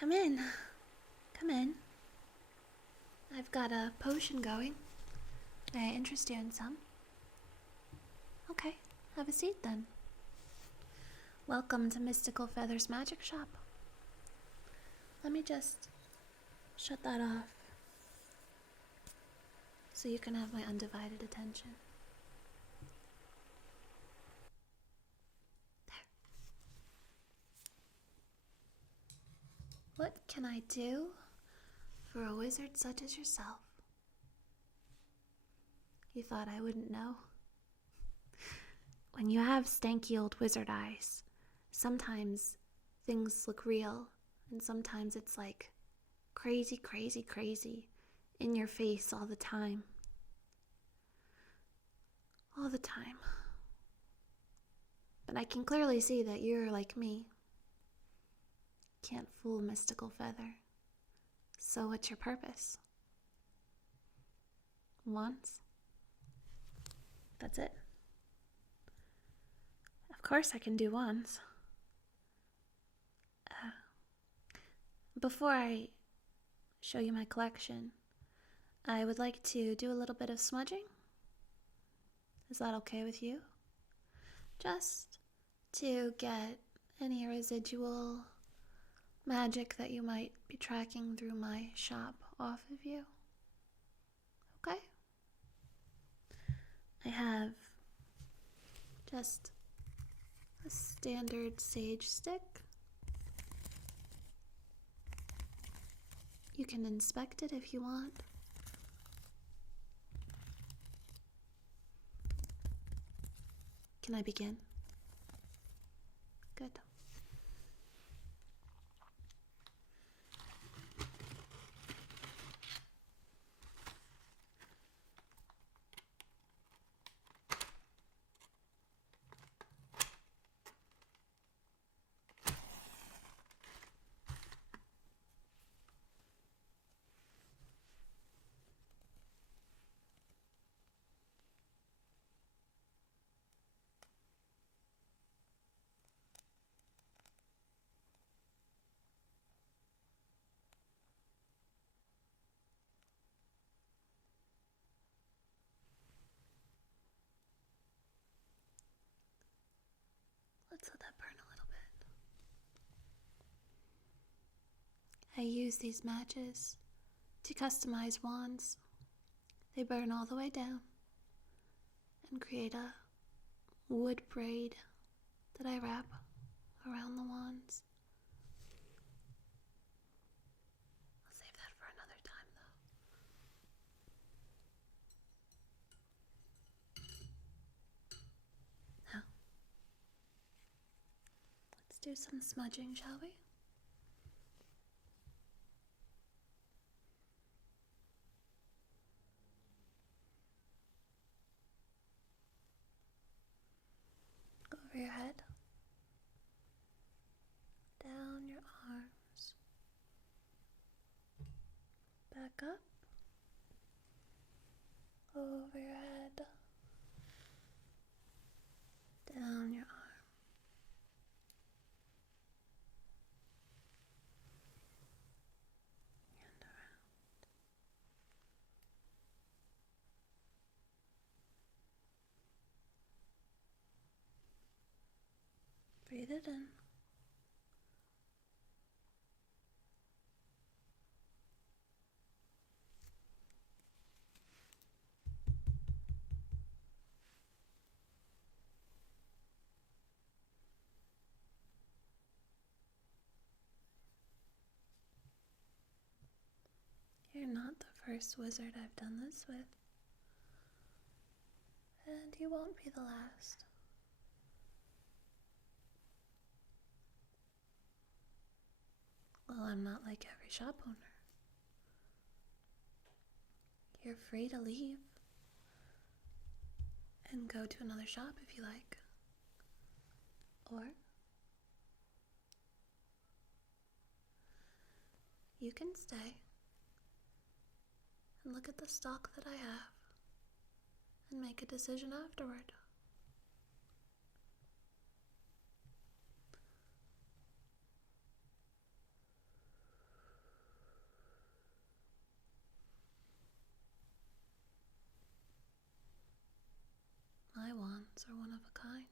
Come in. Come in. I've got a potion going. May I interest you in some? Okay, have a seat then. Welcome to Mystical Feathers Magic Shop. Let me just shut that off so you can have my undivided attention. There. What can I do for a wizard such as yourself? You thought I wouldn't know? When you have stanky old wizard eyes, sometimes things look real, and sometimes it's like crazy, crazy, crazy in your face all the time. All the time. But I can clearly see that you're like me. Can't fool Mystical Feather. So what's your purpose? Wands? That's it. Of course I can do wands. Before I show you my collection, I would like to do a little bit of smudging. Is that okay with you? Just to get any residual magic that you might be tracking through my shop off of you. Okay? I have just a standard sage stick. You can inspect it if you want. Can I begin? Good. Let's let that burn a little bit. I use these matches to customize wands. They burn all the way down and create a wood braid that I wrap around the wands. I'll save that for another time though. Now, let's do some smudging, shall we? Over your head, down your arms, back up, over your head, down your arm, and around. Breathe it in. You're not the first wizard I've done this with, and you won't be the last. Well, I'm not like every shop owner. You're free to leave and go to another shop if you like. Or you can stay and look at the stock that I have and make a decision afterward. wands are one of a kind.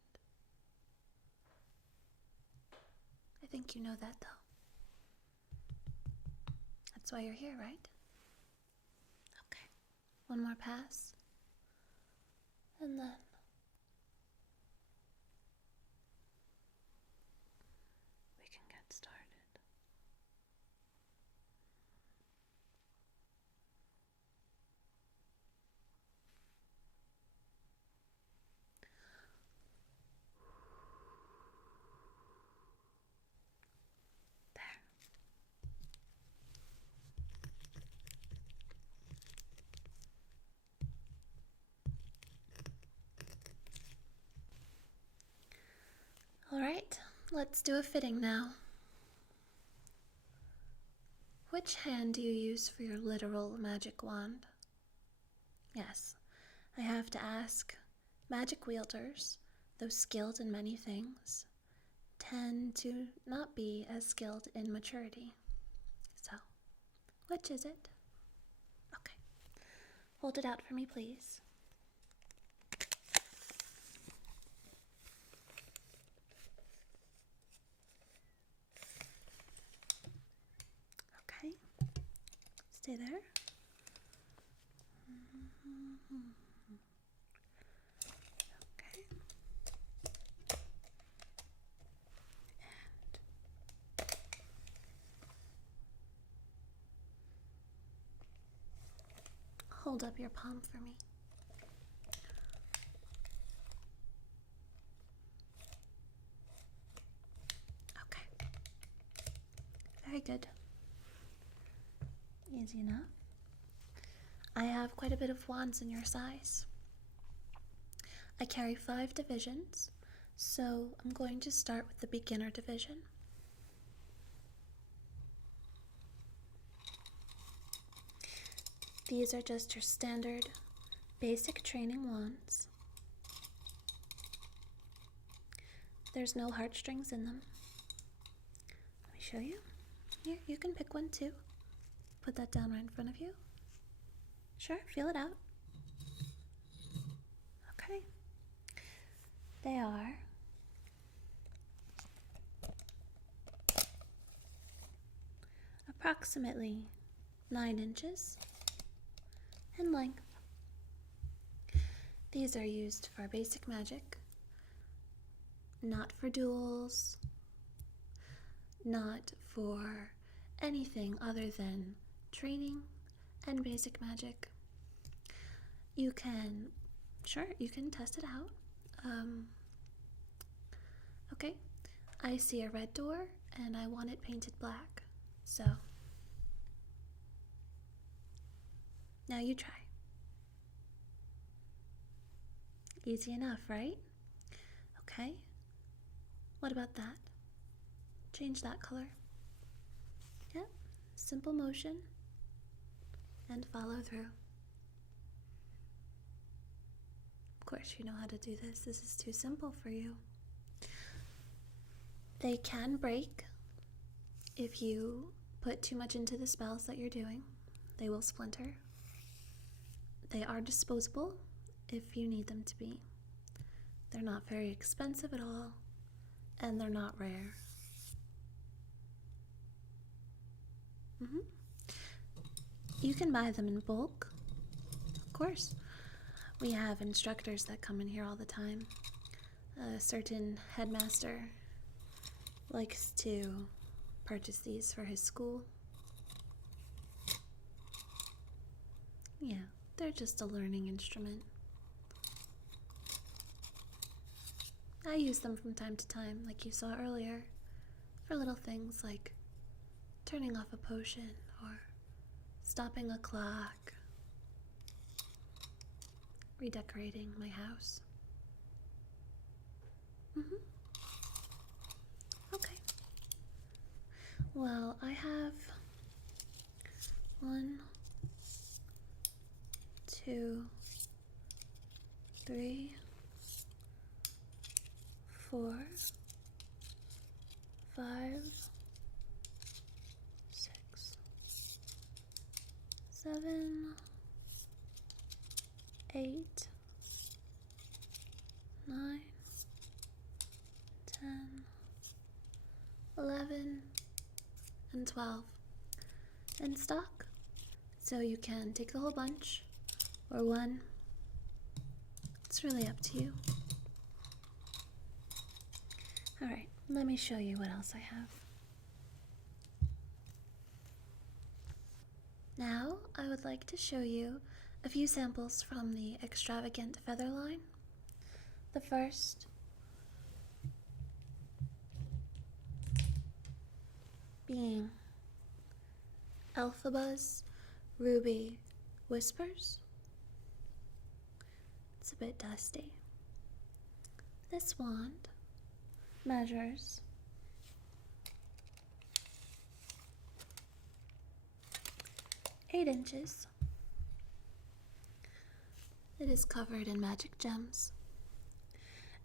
I think you know that, though. That's why you're here, right? Okay. One more pass. And then we can get started. Alright, let's do a fitting now. Which hand do you use for your literal magic wand? Yes, I have to ask. Magic wielders, though skilled in many things, tend to not be as skilled in maturity. So, which is it? Okay, hold it out for me, please. Okay, stay there. Okay. And hold up your palm for me. Okay. Very good. Easy enough. I have quite a bit of wands in your size. I carry 5 divisions, so I'm going to start with the beginner division. These are just your standard basic training wands. There's no heartstrings in them. Let me show you. Here, you can pick one too. Put that down right in front of you. Sure, feel it out. Okay. They are approximately 9 inches in length. These are used for basic magic, not for duels, not for anything other than training and basic magic. You can test it out. Okay, I see a red door and I want it painted black. So, now you try. Easy enough, right? Okay, what about that? Change that color. Yep, simple motion and follow through. Of course, you know how to do this. This is too simple for you. They can break if you put too much into the spells that you're doing. They will splinter. They are disposable if you need them to be. They're not very expensive at all, and they're not rare. You can buy them in bulk, of course. We have instructors that come in here all the time. A certain headmaster likes to purchase these for his school. Yeah, they're just a learning instrument. I use them from time to time, like you saw earlier, for little things like turning off a potion or stopping a clock, redecorating my house. Okay. Well, I have 1, 2, 3, 4, 5, 6, 7, 8, 9, 10, 11, and 12 in stock. So you can take the whole bunch or one. It's really up to you. Alright, let me show you what else I have. Now, I would like to show you a few samples from the extravagant feather line. The first being Elphaba's Ruby Whispers. It's a bit dusty. This wand measures 8 inches. It is covered in magic gems.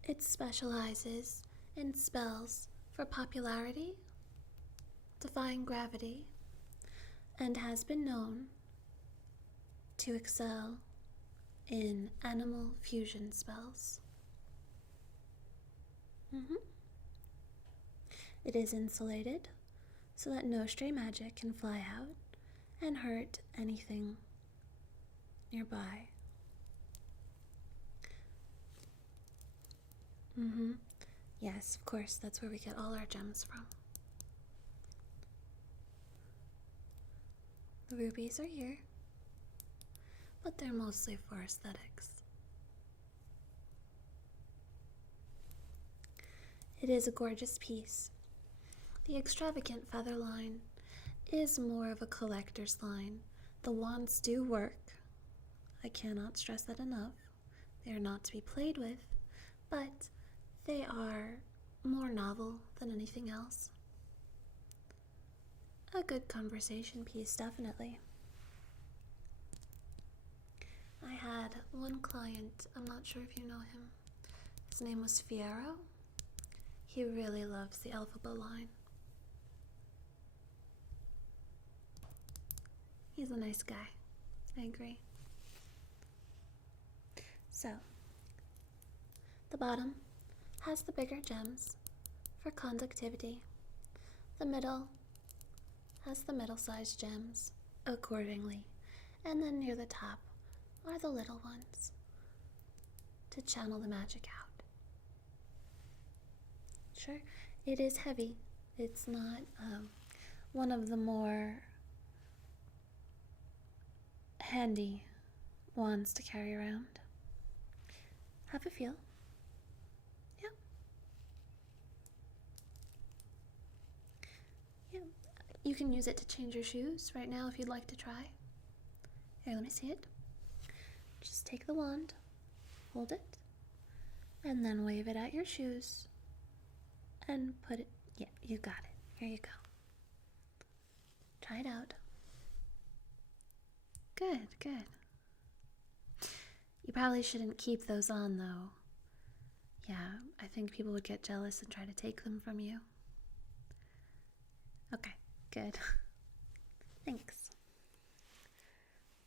It specializes in spells for popularity, defying gravity, and has been known to excel in animal fusion spells. It is insulated so that no stray magic can fly out and hurt anything nearby. Yes, of course, that's where we get all our gems from. The rubies are here, but they're mostly for aesthetics. It is a gorgeous piece. The extravagant feather line is more of a collector's line. The wands do work. I cannot stress that enough. They are not to be played with, but they are more novel than anything else. A good conversation piece, definitely. I had one client, I'm not sure if you know him. His name was Fiero. He really loves the Elphaba line. He's a nice guy. I agree. So, the bottom has the bigger gems for conductivity. The middle has the middle-sized gems accordingly. And then near the top are the little ones to channel the magic out. Sure, it is heavy. It's not one of the more handy wands to carry around. Have a feel. Yeah. Yeah. You can use it to change your shoes right now if you'd like to try. Here, let me see it. Just take the wand, hold it, and then wave it at your shoes and put it. Yeah, you got it. Here you go. Try it out. Good, good. You probably shouldn't keep those on, though. Yeah, I think people would get jealous and try to take them from you. Okay, good. Thanks.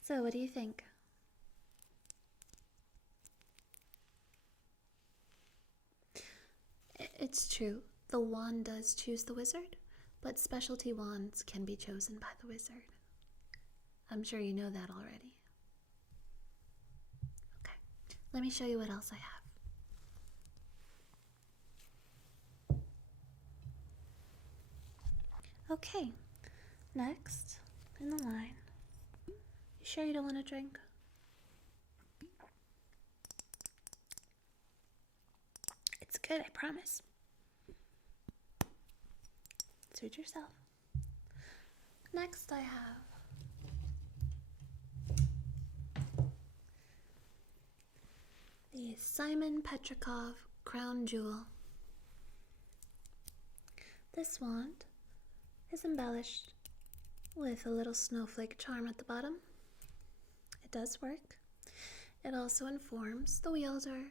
So, what do you think? It's true, the wand does choose the wizard, but specialty wands can be chosen by the wizard. I'm sure you know that already. Okay, let me show you what else I have. Okay, next in the line. You sure you don't want a drink? It's good, I promise. Suit yourself. Next I have the Simon Petrikov Crown Jewel. This wand is embellished with a little snowflake charm at the bottom. It does work. It also informs the wielder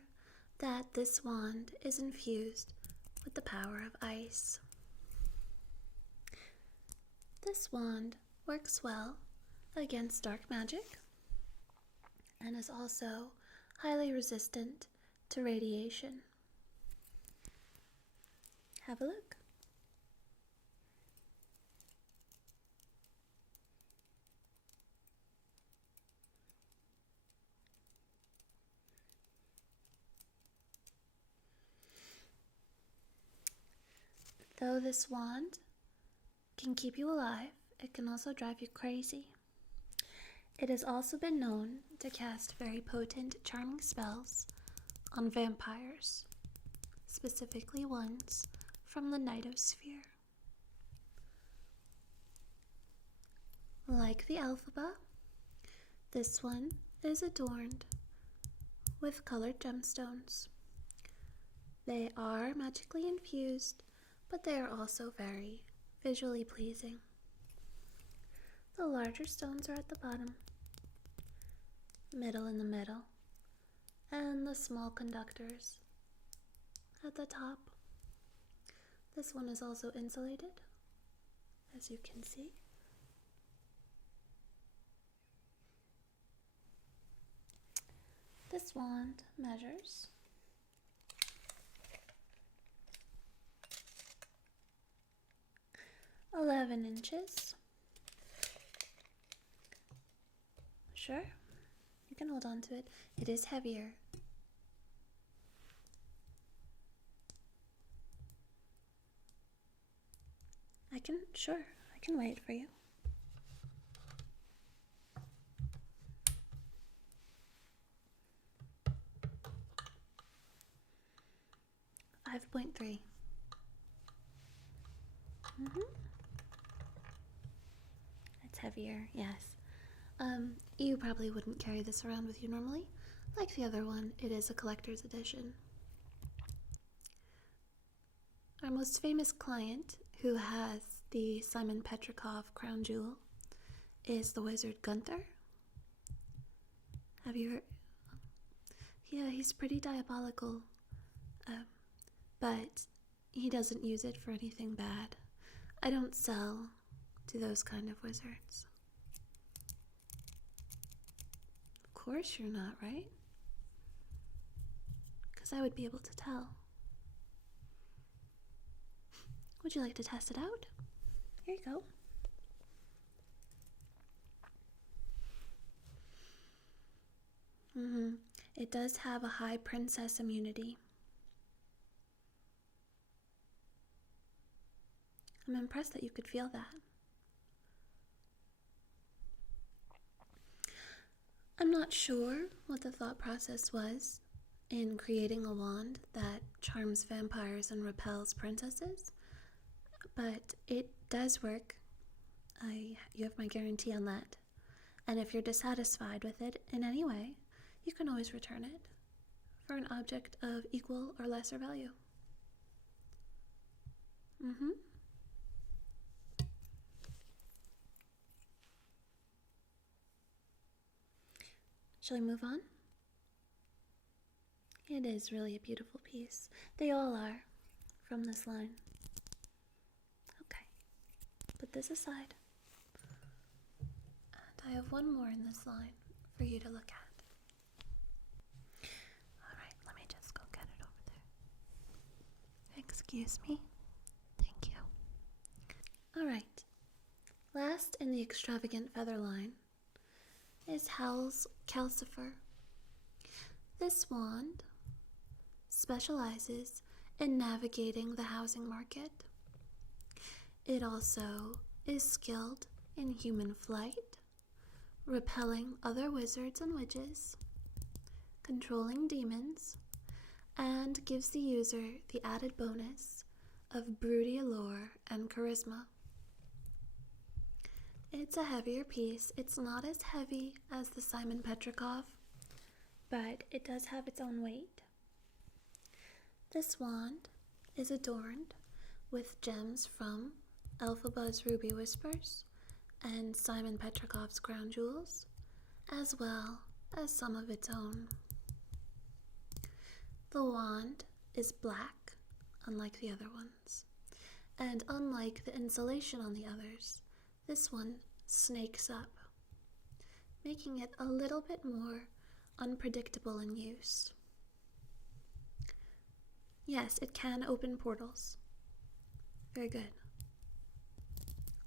that this wand is infused with the power of ice. This wand works well against dark magic and is also highly resistant to radiation. Have a look. Though this wand can keep you alive, it can also drive you crazy. It has also been known to cast very potent charming spells on vampires, specifically ones from the Nightosphere. Like the Alphaba, this one is adorned with colored gemstones. They are magically infused, but they are also very visually pleasing. The larger stones are at the bottom, middle in the middle, and the small conductors at the top. This one is also insulated, as you can see. This wand measures 11 inches. Sure, you can hold on to it. It is heavier. I can wait for you. .3. It's heavier, yes. You probably wouldn't carry this around with you normally. Like the other one, it is a collector's edition. Our most famous client, who has the Simon Petrikov crown jewel, is the wizard Gunther. Have you heard? Yeah, he's pretty diabolical, but he doesn't use it for anything bad. I don't sell to those kind of wizards. Of course you're not, right? Because I would be able to tell. Would you like to test it out? Here you go. It does have a high princess immunity. I'm impressed that you could feel that. I'm not sure what the thought process was in creating a wand that charms vampires and repels princesses, but it does work. You have my guarantee on that. And if you're dissatisfied with it in any way, you can always return it for an object of equal or lesser value. Shall we move on? It is really a beautiful piece. They all are from this line. Okay, put this aside. And I have one more in this line for you to look at. Alright, let me just go get it over there. Excuse me. Thank you. Alright, last in the extravagant feather line is Howls Calcifer. This wand specializes in navigating the housing market. It also is skilled in human flight, repelling other wizards and witches, controlling demons, and gives the user the added bonus of broody allure and charisma. It's a heavier piece. It's not as heavy as the Simon Petrikov, but it does have its own weight. This wand is adorned with gems from Alphaba's Ruby Whispers and Simon Petrikov's crown jewels, as well as some of its own. The wand is black, unlike the other ones, and unlike the insulation on the others, this one snakes up, making it a little bit more unpredictable in use. Yes, it can open portals. Very good.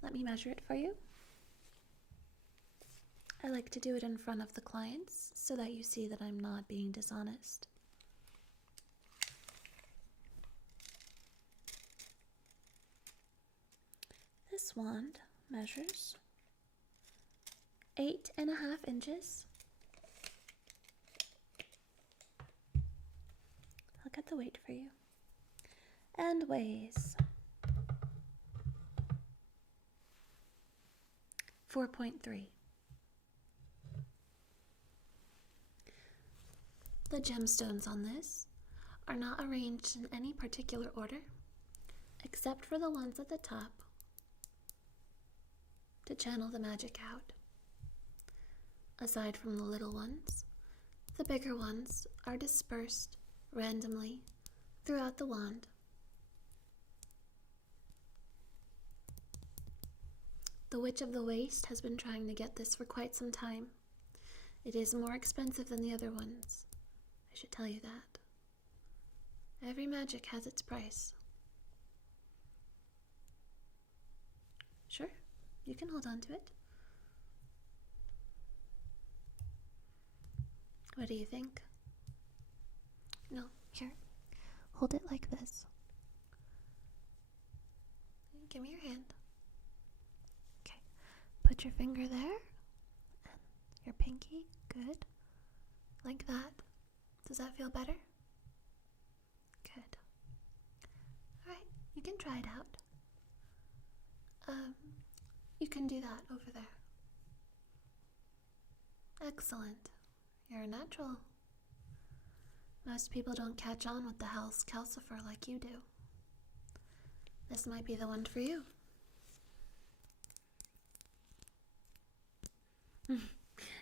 Let me measure it for you. I like to do it in front of the clients so that you see that I'm not being dishonest. This wand measures 8.5 inches. I'll get the weight for you. And weighs 4.3. The gemstones on this are not arranged in any particular order, except for the ones at the top to channel the magic out. Aside from the little ones, the bigger ones are dispersed randomly throughout the wand. The Witch of the Waste has been trying to get this for quite some time. It is more expensive than the other ones. I should tell you that. Every magic has its price. Sure, you can hold on to it. What do you think? No, here. Hold it like this. Give me your hand. Okay. Put your finger there. And your pinky. Good. Like that. Does that feel better? Good. Alright, you can try it out. You can do that over there. Excellent. You're a natural. Most people don't catch on with the Howls Calcifer like you do. This might be the one for you.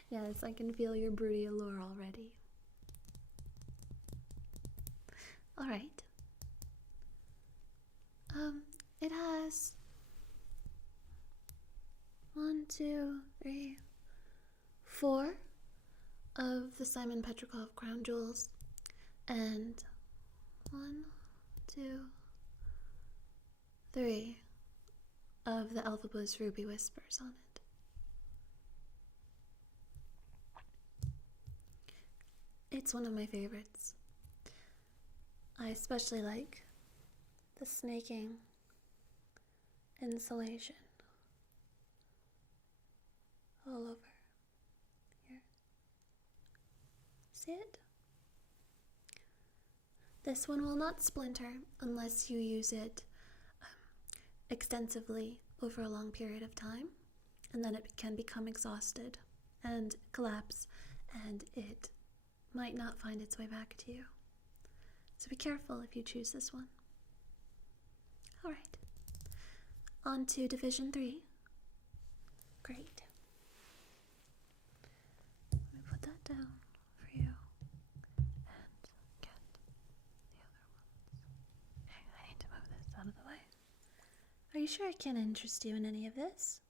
Yes, I can feel your broody allure already. Alright. It has 1, 2, 3, 4 of the Simon Petrikov crown jewels, and 1, 2, 3 of the Elphaba ruby whispers on it. It's one of my favorites. I especially like the snaking insulation all over here. See it? This one will not splinter unless you use it extensively over a long period of time, and then it can become exhausted and collapse, and it might not find its way back to you. So be careful if you choose this one. Alright. On to Division 3. Great. Let me put that down for you. And get the other ones. Hey, I need to move this out of the way. Are you sure I can't interest you in any of this?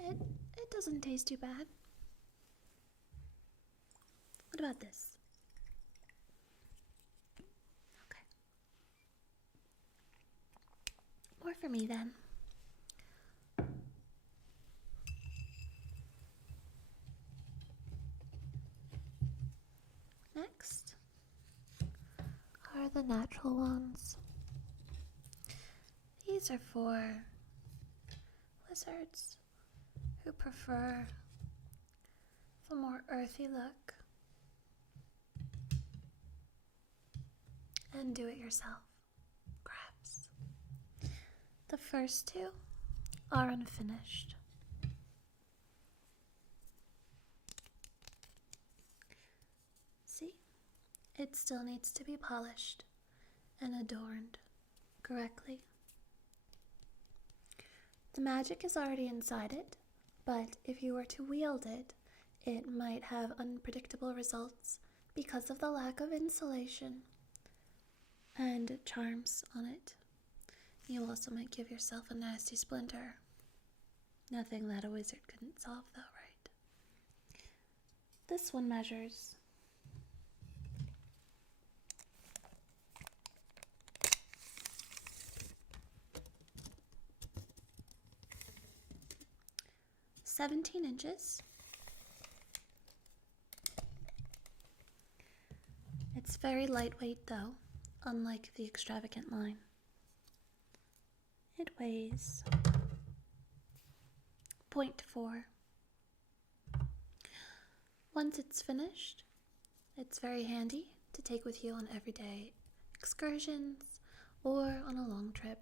Okay. It doesn't taste too bad. What about this? Okay. More for me then. Next are the natural ones. These are for wizards who prefer the more earthy look and do-it-yourself crafts. The first two are unfinished. See? It still needs to be polished and adorned correctly. The magic is already inside it, but if you were to wield it, it might have unpredictable results because of the lack of insulation and charms on it. You also might give yourself a nasty splinter. Nothing that a wizard couldn't solve though, right? This one measures 17 inches. It's very lightweight though, unlike the extravagant line. It weighs 0.4. Once it's finished, it's very handy to take with you on everyday excursions or on a long trip.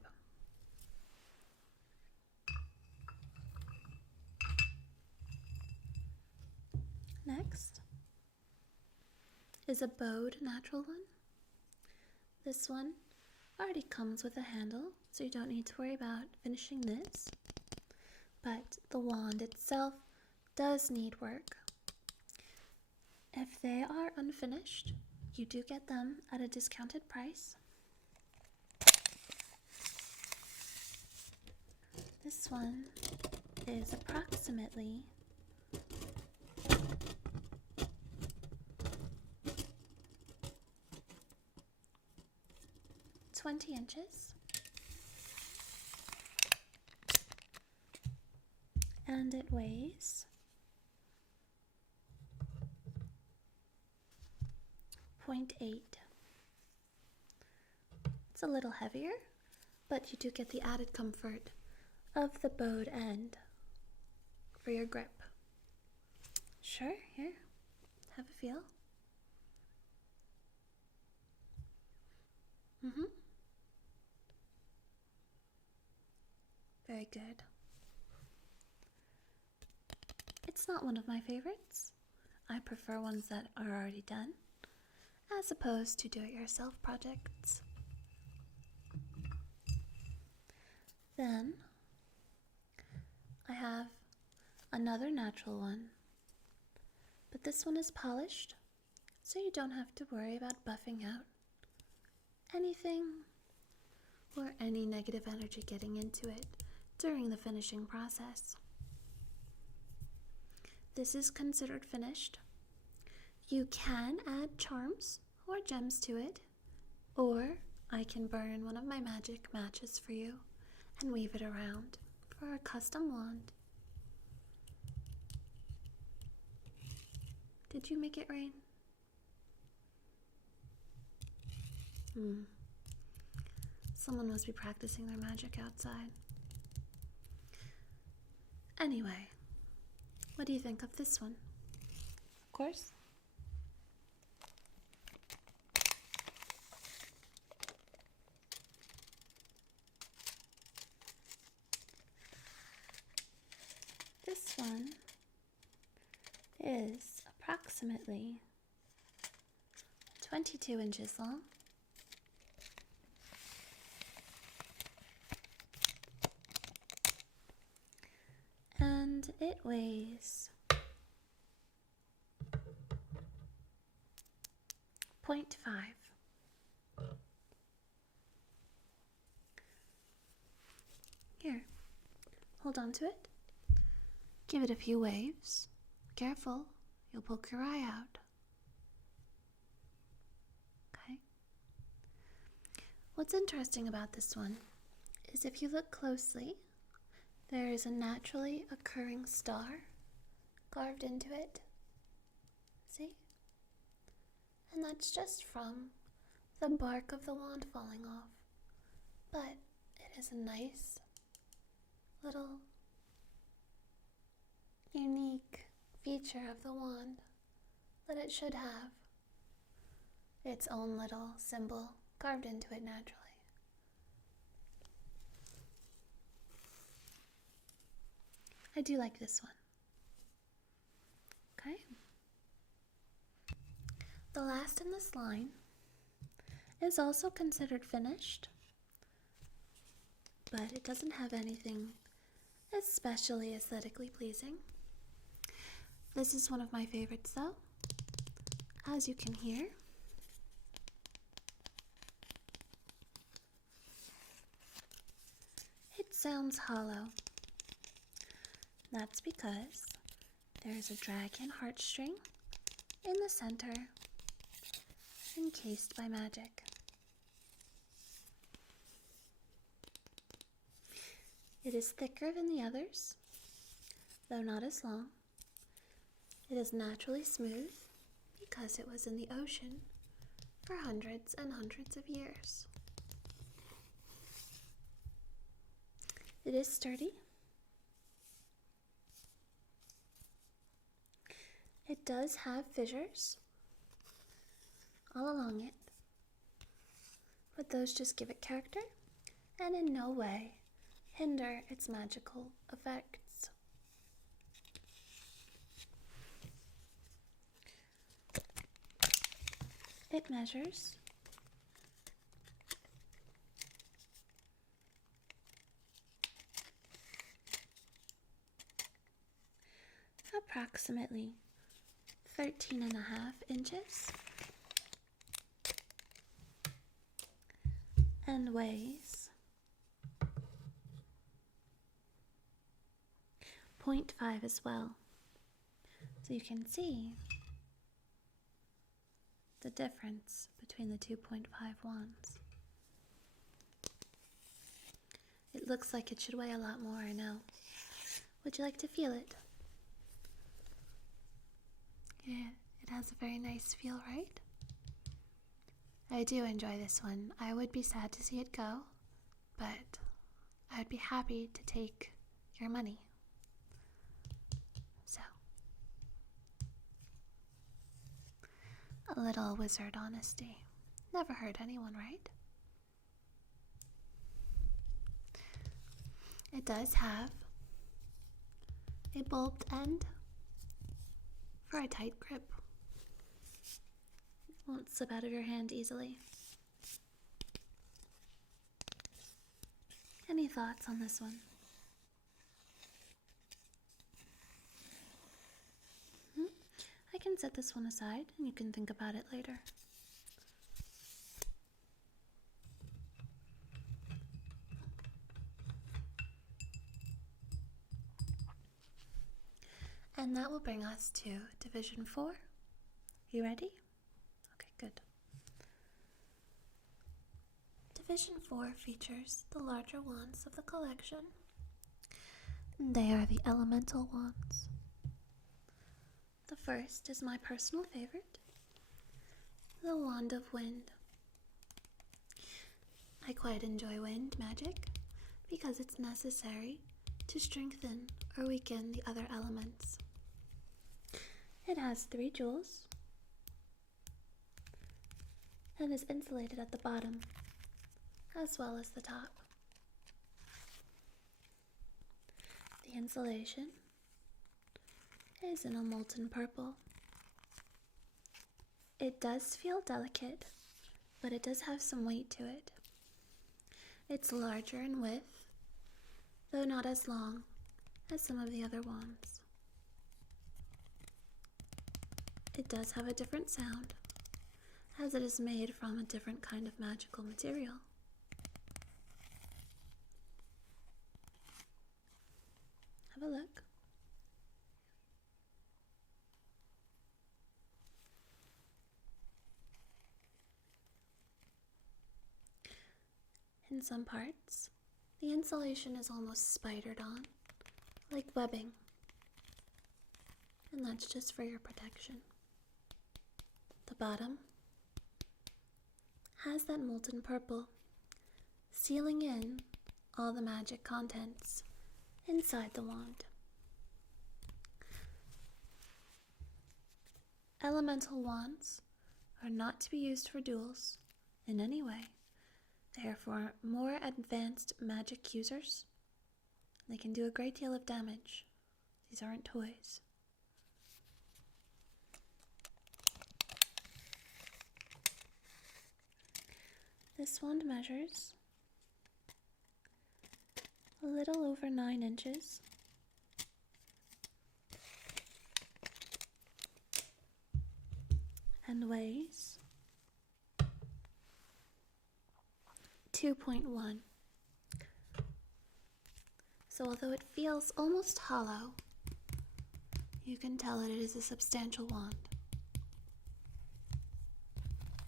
Next is a bowed natural one. This one already comes with a handle, so you don't need to worry about finishing this. But the wand itself does need work. If they are unfinished, you do get them at a discounted price. This one is approximately 20 inches, and it weighs 0.8. It's a little heavier, but you do get the added comfort of the bowed end for your grip. Sure, here, have a feel. Very good. It's not one of my favorites. I prefer ones that are already done, as opposed to do-it-yourself projects. Then, I have another natural one, but this one is polished, so you don't have to worry about buffing out anything or any negative energy getting into it during the finishing process. This is considered finished. You can add charms or gems to it, or I can burn one of my magic matches for you and weave it around for a custom wand. Did you make it rain? Someone must be practicing their magic outside. Anyway, what do you think of this one? Of course. This one is approximately 22 inches long. And it weighs 0.5. Here, hold on to it. Give it a few waves. Careful, you'll poke your eye out. Okay. What's interesting about this one is if you look closely, there is a naturally occurring star carved into it. See? And that's just from the bark of the wand falling off. But it is a nice little unique feature of the wand that it should have its own little symbol carved into it naturally. I do like this one. Okay. The last in this line is also considered finished, but it doesn't have anything especially aesthetically pleasing. This is one of my favorites though. As you can hear, it sounds hollow. That's because there's a dragon heartstring in the center, encased by magic. It is thicker than the others, though not as long. It is naturally smooth because it was in the ocean for hundreds and hundreds of years. It is sturdy. It does have fissures all along it, but those just give it character and in no way hinder its magical effects. It measures approximately 13.5 inches and weighs 0.5 as well. So you can see the difference between the 2.5 wands. It looks like it should weigh a lot more, I know. Would you like to feel it? Yeah, it has a very nice feel, right? I do enjoy this one. I would be sad to see it go, but I'd be happy to take your money. So, a little wizard honesty. Never hurt anyone, right? It does have a bulbed end for a tight grip. It won't slip out of your hand easily. Any thoughts on this one? I can set this one aside and you can think about it later. And that will bring us to Division 4. You ready? Okay, good. Division 4 features the larger wands of the collection. They are the elemental wands. The first is my personal favorite, the Wand of Wind. I quite enjoy wind magic because it's necessary to strengthen or weaken the other elements. It has 3 jewels and is insulated at the bottom as well as the top. The insulation is in a molten purple. It does feel delicate, but it does have some weight to it. It's larger in width, though not as long as some of the other wands. It does have a different sound, as it is made from a different kind of magical material. Have a look. In some parts, the insulation is almost spidered on, like webbing, and that's just for your protection. The bottom has that molten purple, sealing in all the magic contents inside the wand. Elemental wands are not to be used for duels in any way. They are for more advanced magic users. They can do a great deal of damage. These aren't toys. This wand measures a little over 9 inches. And weighs 2.1. So although it feels almost hollow, you can tell that it is a substantial wand.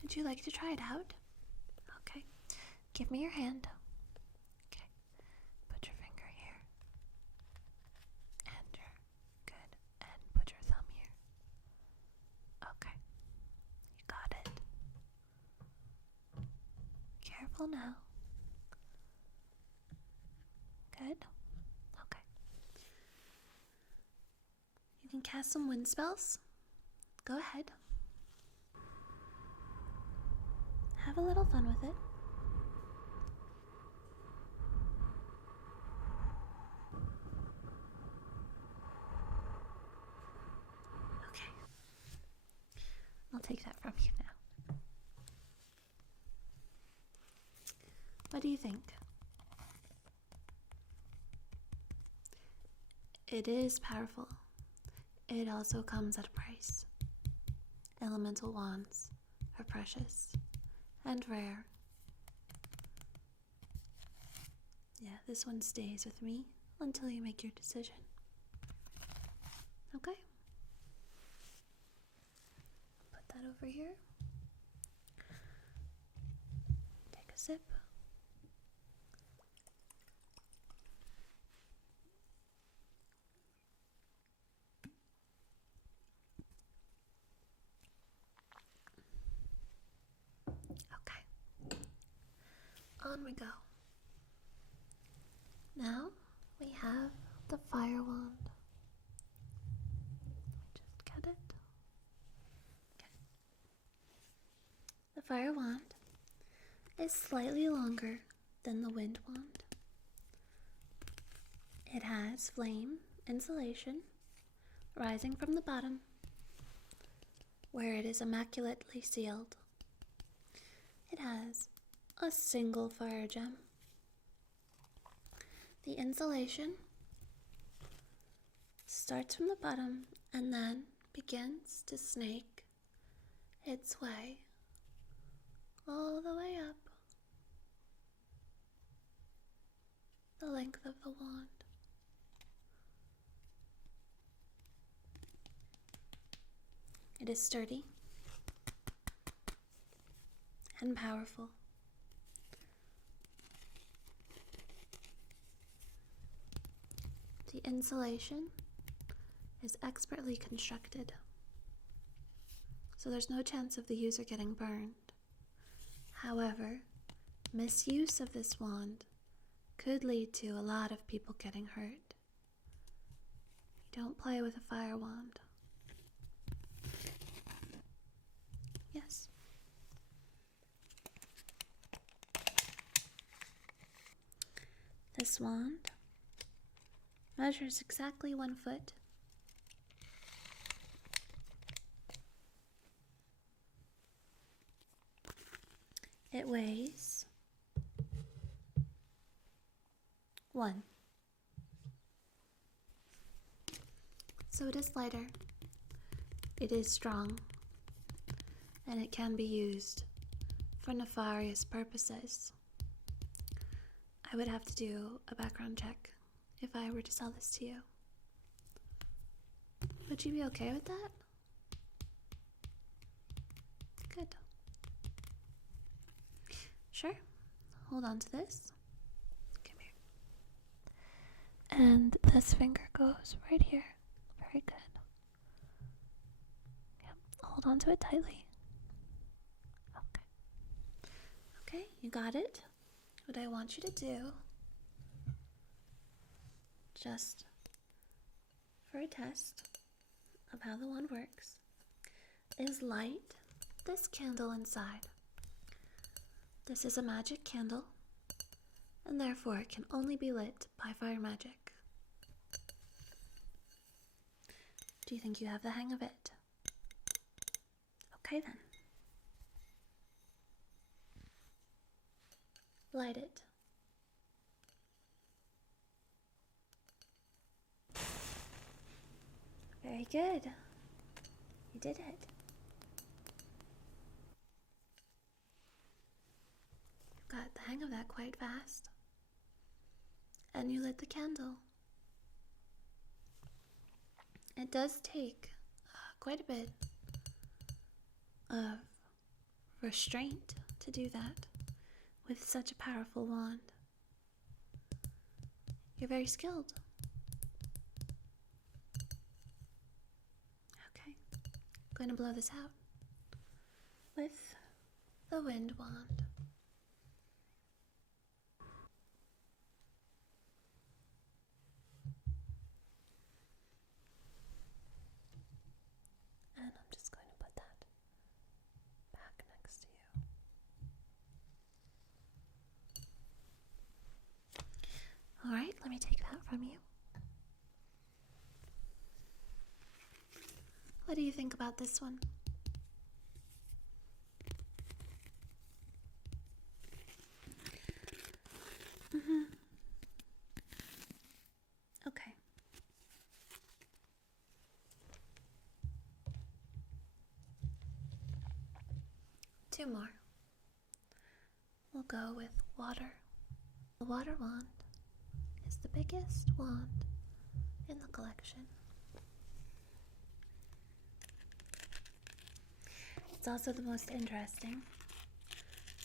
Would you like to try it out? Okay. Give me your hand. Okay. Put your finger here. And your comfortable now? Good. Okay. You can cast some wind spells. Go ahead. Have a little fun with it. Okay. I'll take that from you now. What do you think? It is powerful. It also comes at a price. Elemental wands are precious and rare. Yeah, this one stays with me until you make your decision. Okay? Put that over here. Take a sip. Okay. On we go. Now we have the fire wand. Just get it. Okay. The fire wand is slightly longer than the wind wand. It has flame insulation rising from the bottom, where it is immaculately sealed. It has a single fire gem. The insulation starts from the bottom and then begins to snake its way all the way up the length of the wand. It is sturdy and powerful. The insulation is expertly constructed, so there's no chance of the user getting burned. However, misuse of this wand could lead to a lot of people getting hurt. You don't play with a fire wand. Yes. This wand measures exactly 1 foot. It weighs 1. So it is lighter. It is strong. And it can be used for nefarious purposes. I would have to do a background check if I were to sell this to you. Would you be okay with that? Good. Sure. Hold on to this. Come here. And this finger goes right here. Very good. Yep. Hold on to it tightly. Okay. Okay, you got it. What I want you to do, just for a test of how the wand works, is light this candle inside. This is a magic candle, and therefore it can only be lit by fire magic. Do you think you have the hang of it? Okay then. Light it. Very good. You did it. You got the hang of that quite fast. And you lit the candle. It does take quite a bit of restraint to do that with such a powerful wand. You're very skilled. Okay, I'm going to blow this out with the wind wand. from you. What do you think about this one? Okay. Two more. We'll go with water. The water wand is the biggest wand in the collection. It's also the most interesting,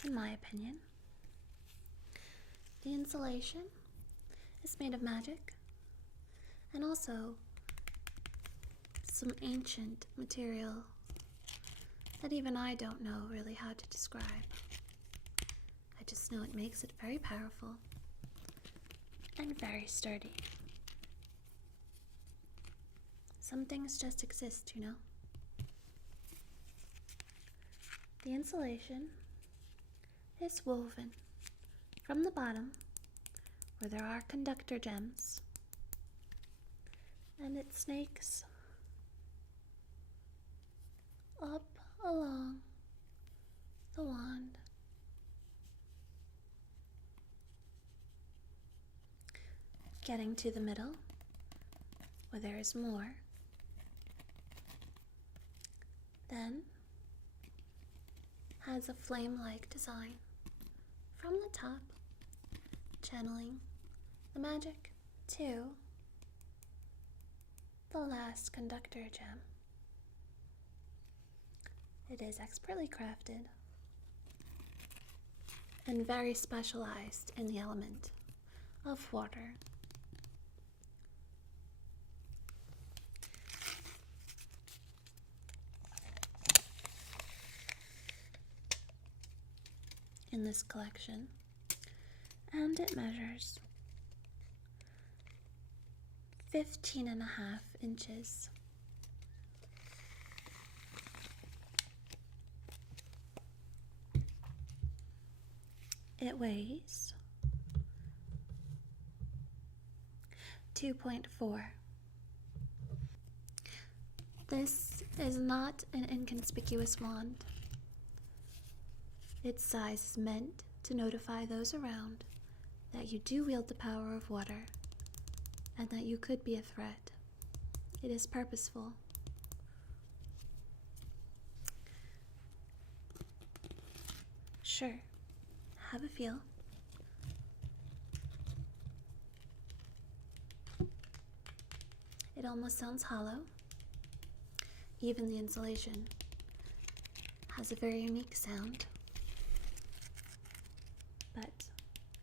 in my opinion. The insulation is made of magic and also some ancient material that even I don't know really how to describe. I just know it makes it very powerful and very sturdy. Some things just exist, you know? The insulation is woven from the bottom where there are conductor gems, and it snakes up along the wand. Getting to the middle where there is more, then has a flame-like design from the top, channeling the magic to the last conductor gem. It is expertly crafted and very specialized in the element of water. In this collection, and it measures 15.5 inches. It weighs 2.4. This is not an inconspicuous wand. Its size is meant to notify those around that you do wield the power of water and that you could be a threat. It is purposeful. Sure, have a feel. It almost sounds hollow. Even the insulation has a very unique sound, but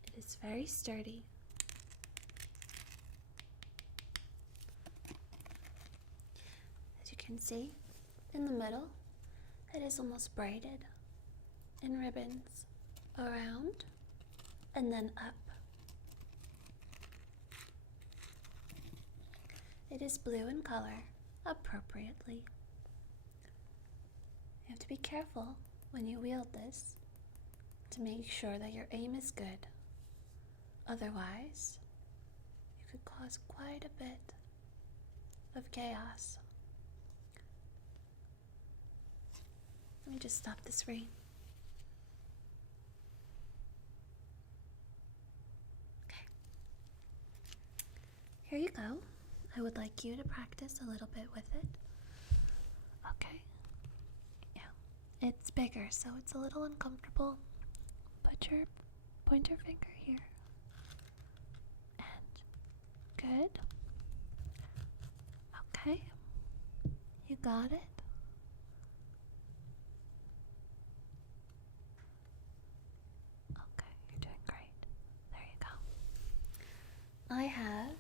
it is very sturdy. As you can see, in the middle, it is almost braided in ribbons around and then up. It is blue in color, appropriately. You have to be careful when you wield this to make sure that your aim is good. Otherwise, you could cause quite a bit of chaos. Let me just stop this rain. Okay. Here you go. I would like you to practice a little bit with it. Okay. Yeah. It's bigger, so it's a little uncomfortable. Put your pointer finger here. And good. Okay. You got it. Okay, you're doing great. There you go. I have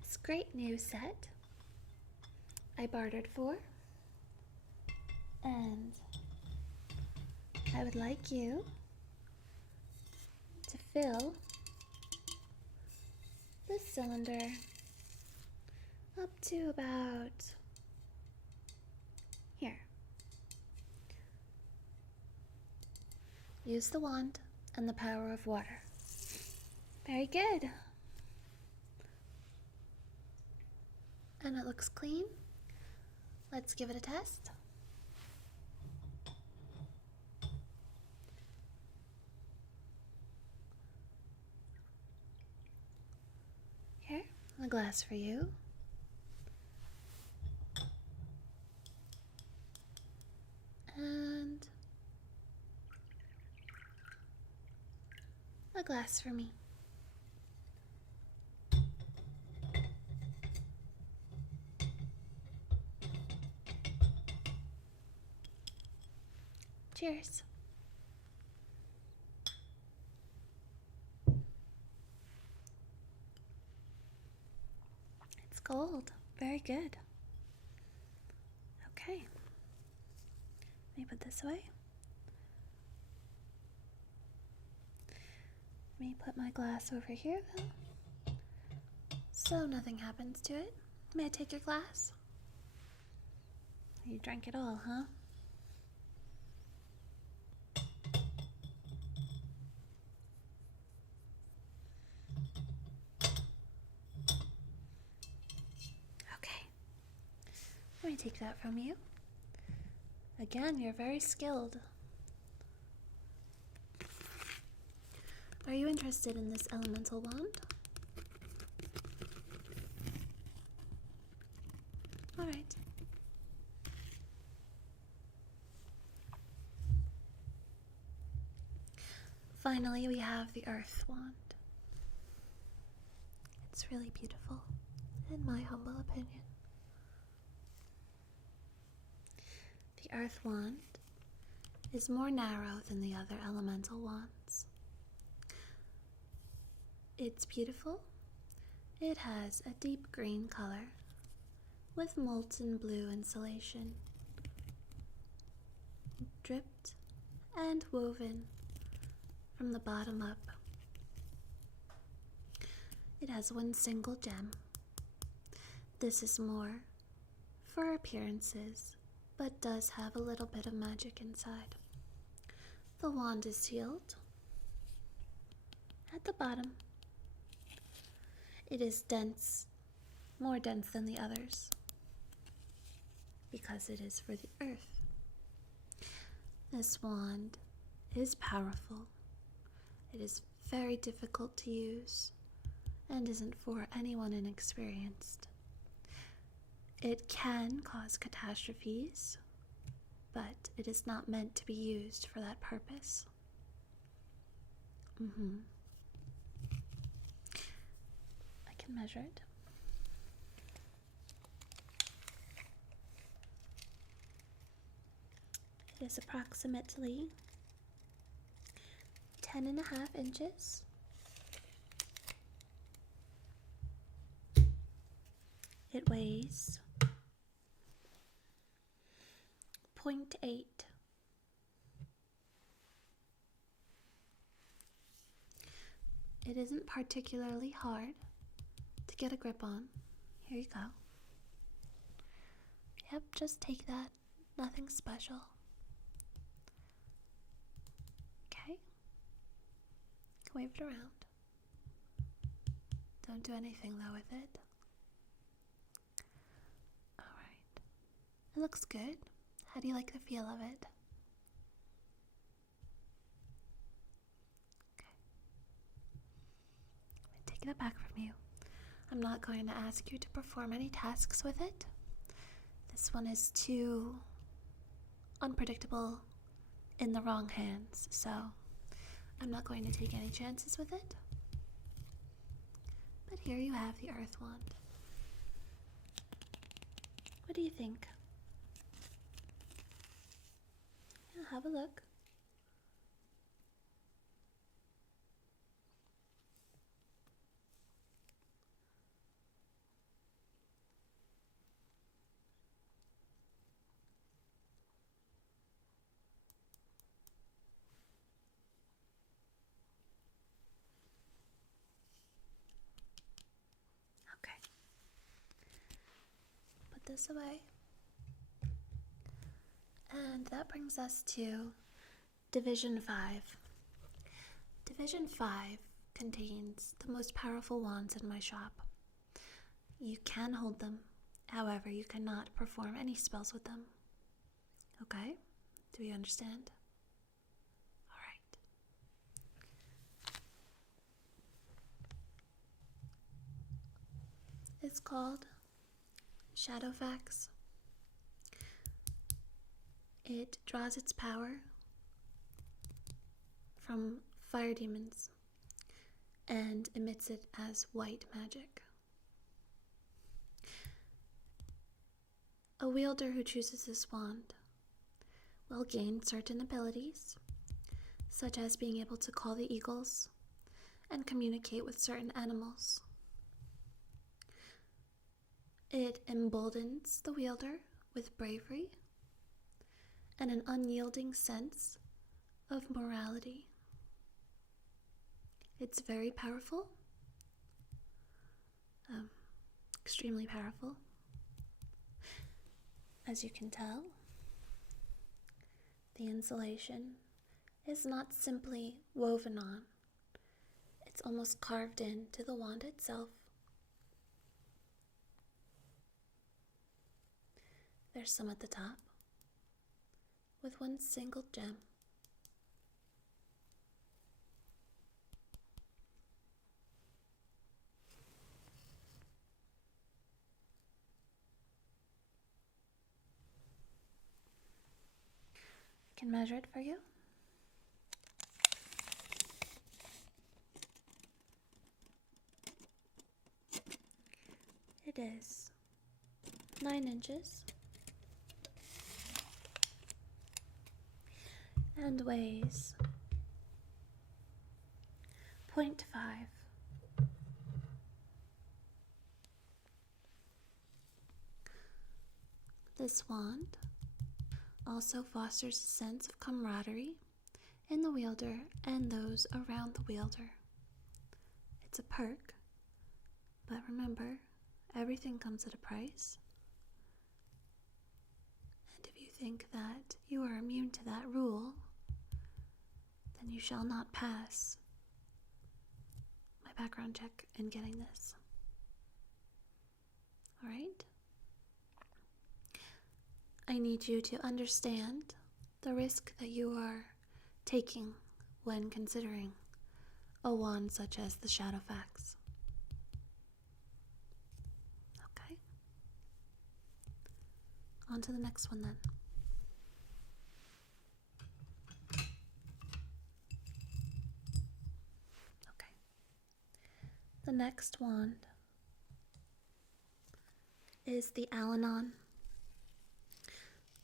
this great new set I bartered for, and I would like you to fill this cylinder up to about here. Use the wand and the power of water. Very good. And it looks clean. Let's give it a test. Here, a glass for you. And a glass for me. Cheers. It's cold. Very good. Okay. Let me put this away. Let me put my glass over here, though, so nothing happens to it. May I take your glass? You drank it all, huh? Okay. Let me take that from you. Again, you're very skilled. Are you interested in this elemental wand? All right. Finally, we have the Earth Wand. It's really beautiful, in my humble opinion. The Earth Wand is more narrow than the other elemental wands. It's beautiful. It has a deep green color with molten blue insulation, dripped and woven from the bottom up. It has one single gem. This is more for appearances, but does have a little bit of magic inside. The wand is sealed at the bottom. It is dense, more dense than the others, because it is for the earth. This wand is powerful. It is very difficult to use and isn't for anyone inexperienced. It can cause catastrophes, but it is not meant to be used for that purpose. I can measure it. It is approximately 10.5 inches. It weighs 0.8. It isn't particularly hard to get a grip on. Here you go. Yep, just take that. Nothing special. Okay. Wave it around. Don't do anything though with it. Alright. It looks good. How do you like the feel of it? Okay. I'm taking it back from you. I'm not going to ask you to perform any tasks with it. This one is too unpredictable in the wrong hands, so I'm not going to take any chances with it. But here you have the Earth Wand. What do you think? Yeah, have a look. Okay. Put this away. And that brings us to Division 5. Division 5 contains the most powerful wands in my shop. You can hold them, however, you cannot perform any spells with them. Okay? Do you understand? Alright. It's called Shadowfax. It draws its power from fire demons and emits it as white magic. A wielder who chooses this wand will gain certain abilities, such as being able to call the eagles and communicate with certain animals. It emboldens the wielder with bravery and an unyielding sense of morality. It's very powerful, extremely powerful. As you can tell, the insulation is not simply woven on, it's almost carved into the wand itself. There's some at the top with one single gem. I can measure it for you. It is 9 inches and weighs 0.5. This wand also fosters a sense of camaraderie in the wielder and those around the wielder. It's a perk, but remember, everything comes at a price. And if you think that you are immune to that rule, then you shall not pass my background check in getting this. Alright? I need you to understand the risk that you are taking when considering a wand such as the Shadowfax. Okay? On to the next one then. Okay. The next wand is the Alanon.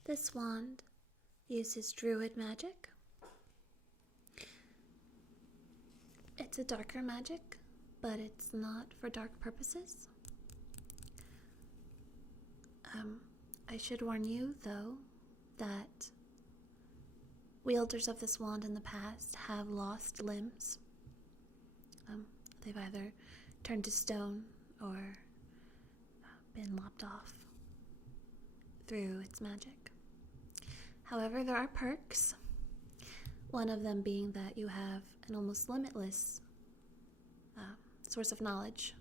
This wand uses druid magic. It's a darker magic, but it's not for dark purposes. I should warn you, though, that wielders of this wand in the past have lost limbs. They've either turned to stone or been lopped off through its magic. However, there are perks, one of them being that you have an almost limitless source of knowledge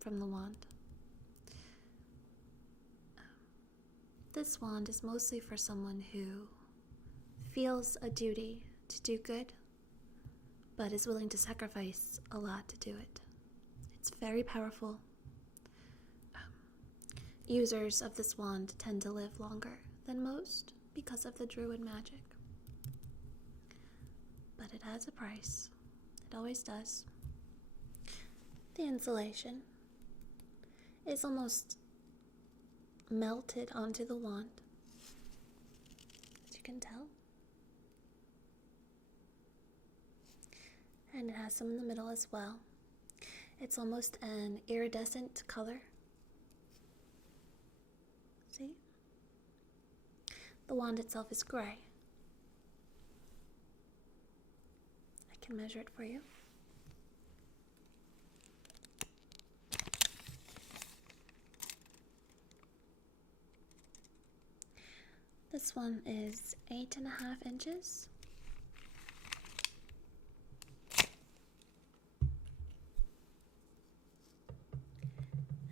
from the wand. This wand is mostly for someone who feels a duty to do good, but is willing to sacrifice a lot to do it. It's very powerful. Users of this wand tend to live longer than most because of the druid magic. But it has a price. It always does. The insulation is almost melted onto the wand, as you can tell. And it has some in the middle as well. It's almost an iridescent color. See? The wand itself is gray. I can measure it for you. This one is 8.5 inches.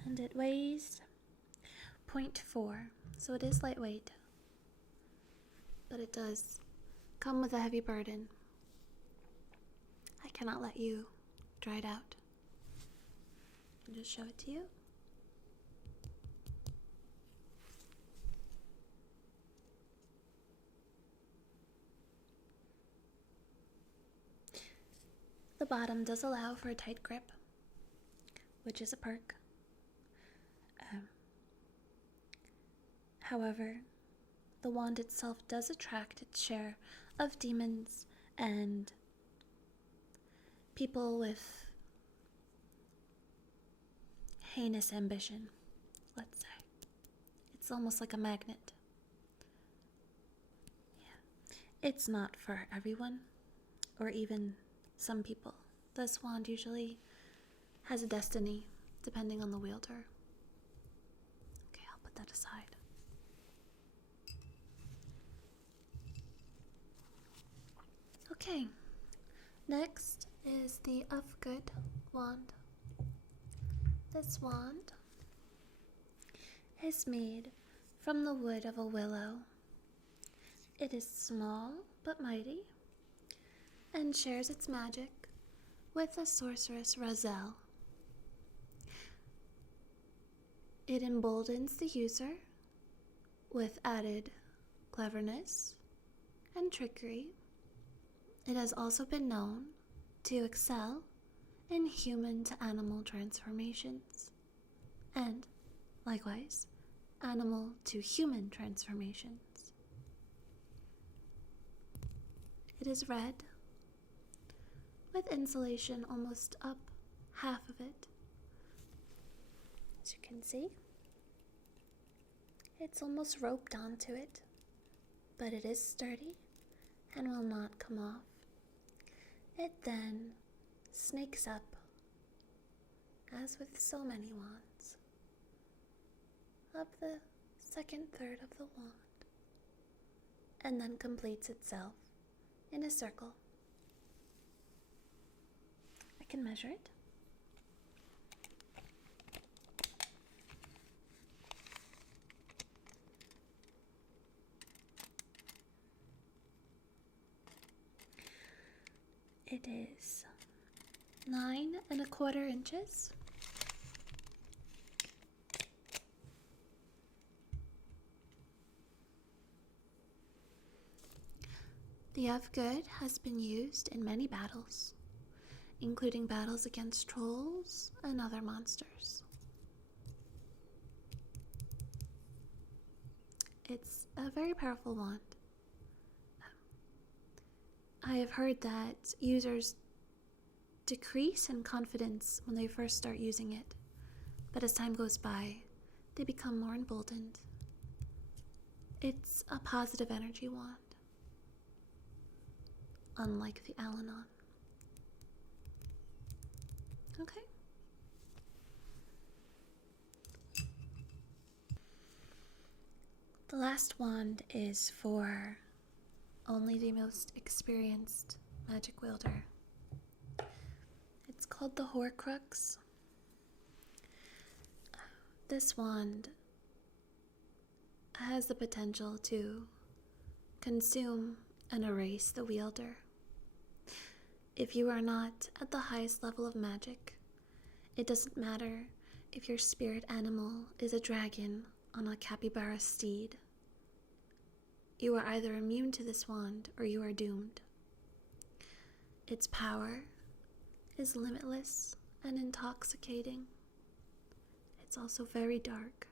And it weighs 0.4, so it is lightweight, but it does come with a heavy burden. I cannot let you dry it out. I'll just show it to you. The bottom does allow for a tight grip, which is a perk. However, the wand itself does attract its share of demons and people with heinous ambition, let's say. It's almost like a magnet. Yeah. It's not for everyone, or even some people. This wand usually has a destiny, depending on the wielder. Okay, I'll put that aside. Okay, next is the Ufgood wand. This wand is made from the wood of a willow. It is small but mighty and shares its magic with the sorceress Rahzel. It emboldens the user with added cleverness and trickery. It has also been known to excel in human to animal transformations, and likewise, animal to human transformations. It is red, with insulation almost up half of it. As you can see, it's almost roped onto it, but it is sturdy and will not come off. It then snakes up, as with so many wands, up the second third of the wand, and then completes itself in a circle. I can measure it. It is 9¼ inches. The Ufgood has been used in many battles, including battles against trolls and other monsters. It's a very powerful wand. I have heard that users decrease in confidence when they first start using it, but as time goes by, they become more emboldened. It's a positive energy wand, unlike the Al-Anon. Okay. The last wand is for only the most experienced magic wielder. It's called the Horcrux. This wand has the potential to consume and erase the wielder. If you are not at the highest level of magic, it doesn't matter if your spirit animal is a dragon on a capybara steed. You are either immune to this wand or you are doomed. Its power is limitless and intoxicating. It's also very dark.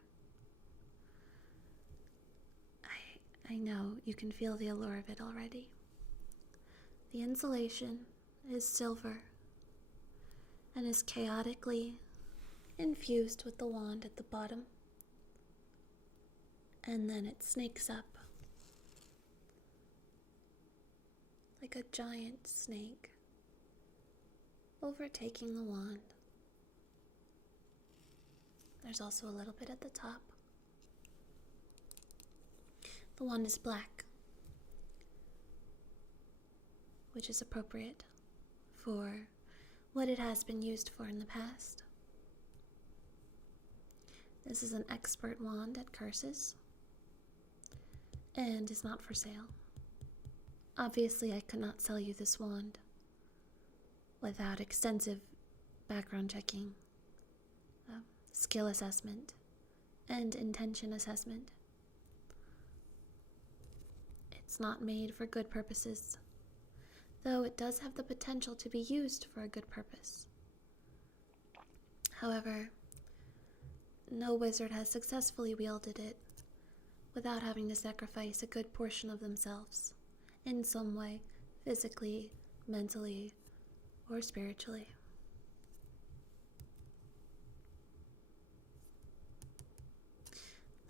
I know you can feel the allure of it already. The insulation is silver and is chaotically infused with the wand at the bottom, and then it snakes up like a giant snake, overtaking the wand. There's also a little bit at the top. The wand is black, which is appropriate for what it has been used for in the past. This is an expert wand at curses and is not for sale. Obviously, I could not sell you this wand without extensive background checking, skill assessment, and intention assessment. It's not made for good purposes, though it does have the potential to be used for a good purpose. However, no wizard has successfully wielded it without having to sacrifice a good portion of themselves in some way, physically, mentally, or spiritually.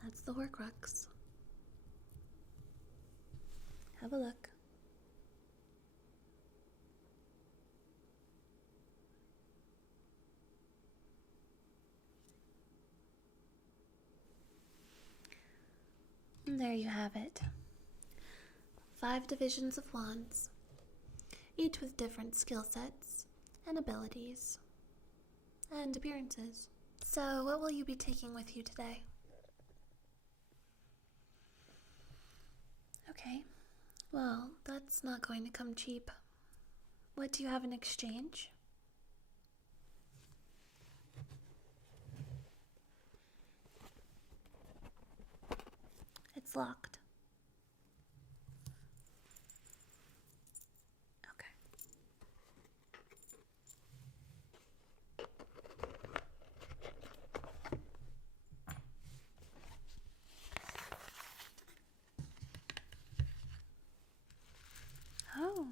That's the Horcrux. Have a look. And there you have it. 5 divisions of wands, each with different skill sets and abilities and appearances. So, what will you be taking with you today? Okay, well, that's not going to come cheap. What do you have in exchange? It's locked. Okay. Oh.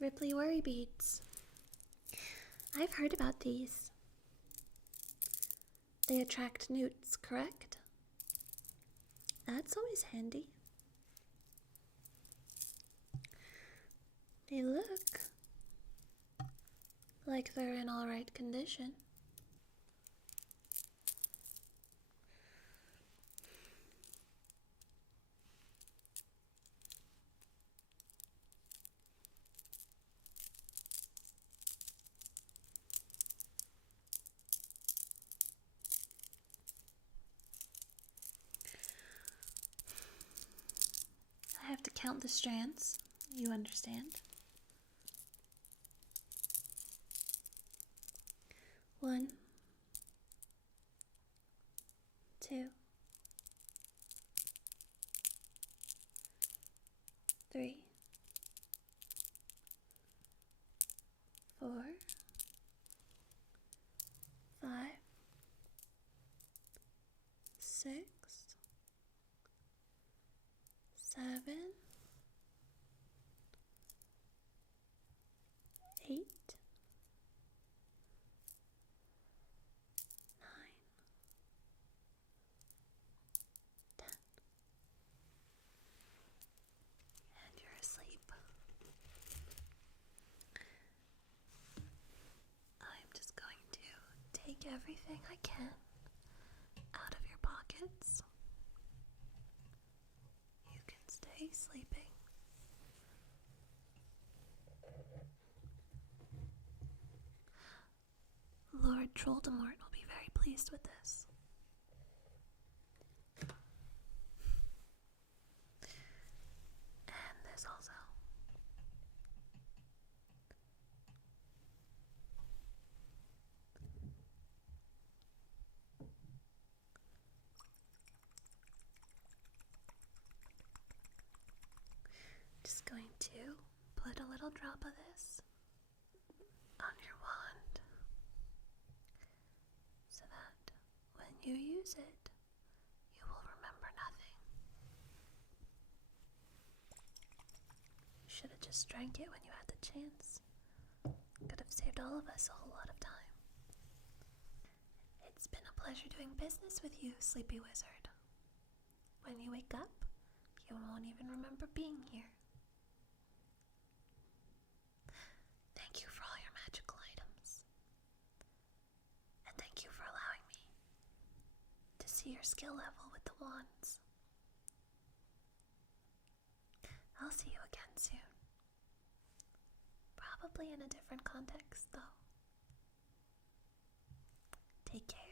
Ripley worry beads. I've heard about these. They attract newts, correct? That's always handy. They look like they're in all right condition. I have to count the strands, you understand? 1, 2, 3, 4, 5, 6, 7, 8, 9, 10. And you're asleep. I'm just going to take everything I can out of your pockets. You can stay sleeping. Lord Troldemort will be very pleased with this. And this also. Just going to put a little drop of this on your wand so that when you use it, you will remember nothing. You should have just drank it when you had the chance. Could have saved all of us a whole lot of time. It's been a pleasure doing business with you, Sleepy Wizard. When you wake up, you won't even remember being here. Thank you for all your magical items. And thank you for allowing me to see your skill level with the wands. I'll see you again soon. Probably in a different context, though. Take care.